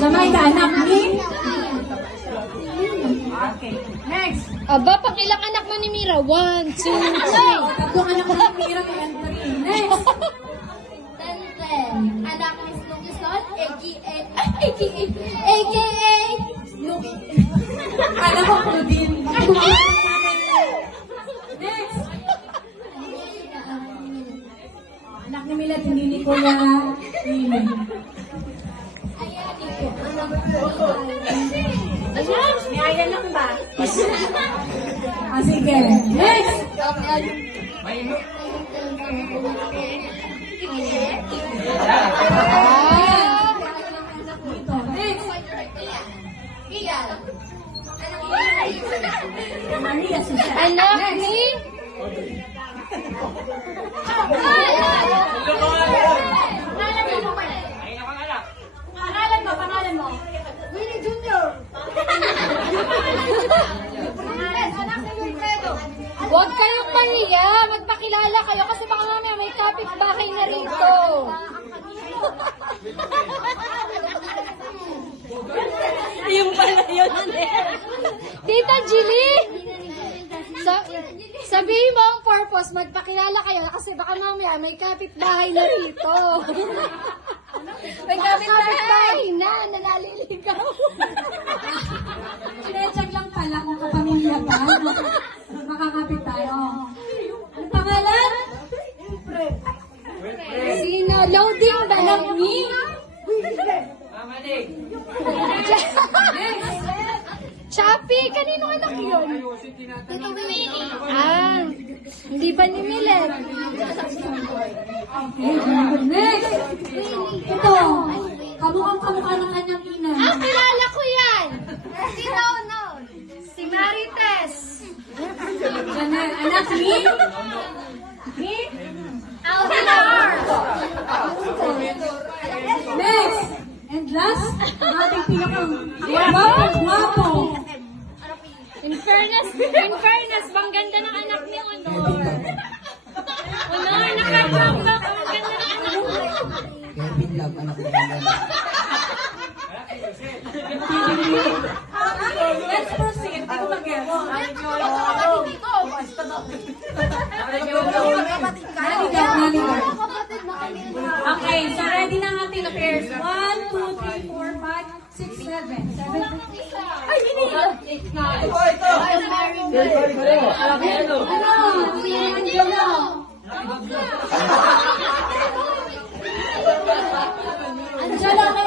Jamaica, anak ni? Okay. Next. Aba, pang ilang anak mo ni Mira? 1, 2, 3. Tatlong anak ko ni Mira kay Anthony. Next. Anak ni Snooki Son, a.k.a. Snooki. Alam ko po din. Next. Anak ni Milad, hindi ni Kuya Mimi. May ayan lang ba? Sige. Next. Anak ni... Pangalan mo. Willie Jr. Huwag kayong mahiya. Magpakilala kayo kasi baka mamaya may kapitbahay na rito. Yung pala yun. Tita Jilly! Sabihin mo ang purpose, magpakilala kayo kasi baka mamaya may kapitbahay na rito. May kapitbahay na naliligaw. Sinecheck lang pala kung kapamilya ba. Makakapit tayo. Ano pangalan? Sino? Loading ba? Anak ni? Chappy! Kanino anak yun? Ah, hindi ba ni Milet? Next. Ito. Kamukhang-kamukha ng kanyang ina. Ah, kilala ko yan! Si Nono. Si Marites. Janelle. Anak ni? Ni? Alvar. Next. And last, ang ating pinakang guwapo. In fairness, bang ganda ng anak ni Honor. Honor, nakakamba ka, ang ganda ng anak mo. Kevin Love, anak ko. Let's proceed. Hindi ko mag-guess. Naligaw. Okay, so ready na ang ating pairs. 1, 2, 3, 4, 5, 6, 7. 7. Ay, hindi! Andiyan lang